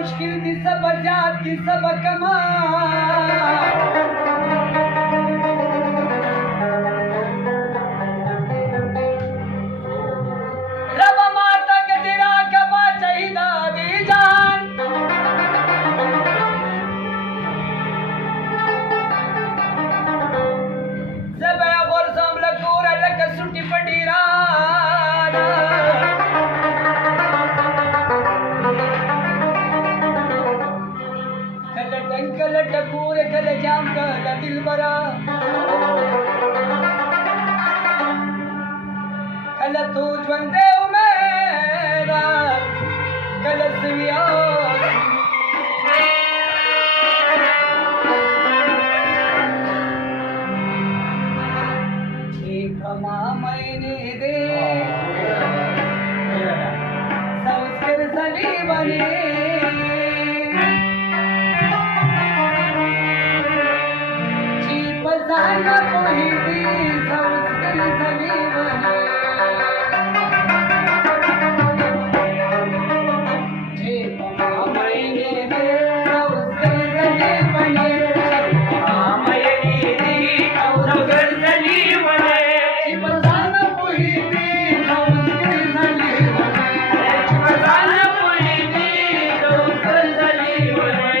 मुश्किल दी सब जात की सब कमा रब माता के दिरा कबा चाहिदा दी जान जब और सामला कोरा लक सुटी पडीरा कल टपूर कल जाम कल दिल बरा कल तू ज्वंदे मेरा कल सिया कमा मैंने दे संस्कृत सली बने Sana pohiti samskar sali bane je pama maine de samskar sali bane pama maine de samskar sali bane sana pohiti samskar sali bane sana pohiti samskar sali bane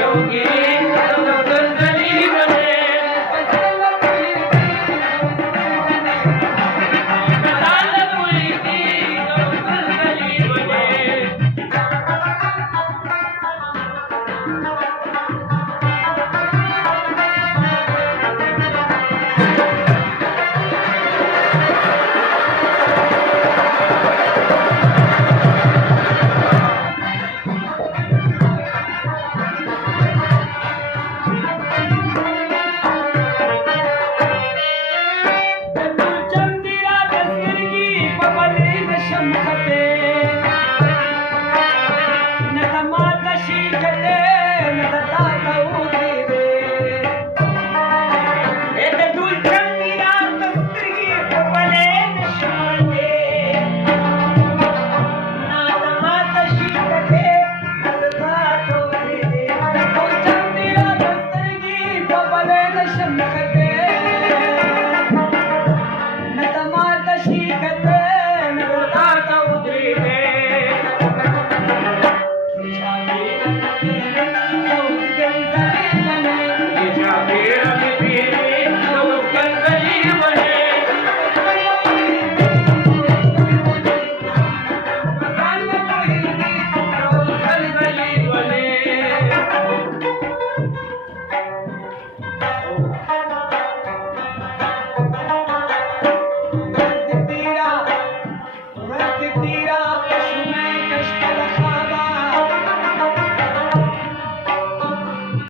Yogi